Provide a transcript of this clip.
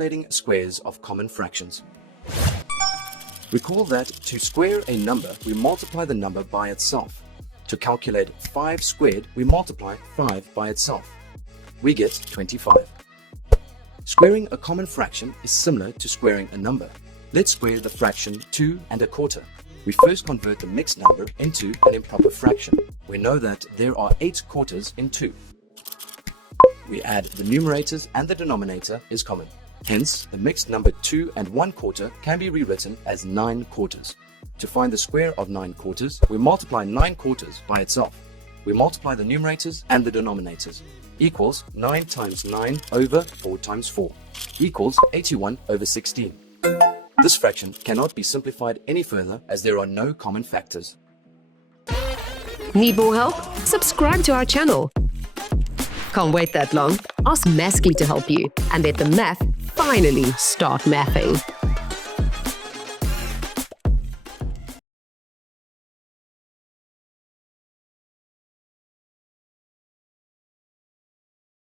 Calculating squares of common fractions. Recall that to square a number, we multiply the number by itself. To calculate 5 squared, we multiply 5 by itself. We get 25. Squaring a common fraction is similar to squaring a number. Let's square the fraction 2 1/4. We first convert the mixed number into an improper fraction. We know that there are 8 quarters in 2. We add the numerators and the denominator is common. Hence, the mixed number 2 1/4 can be rewritten as 9 quarters. To find the square of 9 quarters, we multiply 9 quarters by itself. We multiply the numerators and the denominators. Equals 9 times 9 over 4 times 4 equals 81 over 16. This fraction cannot be simplified any further as there are no common factors. Need more help? Subscribe to our channel. Can't wait that long? Ask Maskly to help you and let the math finally start mathing.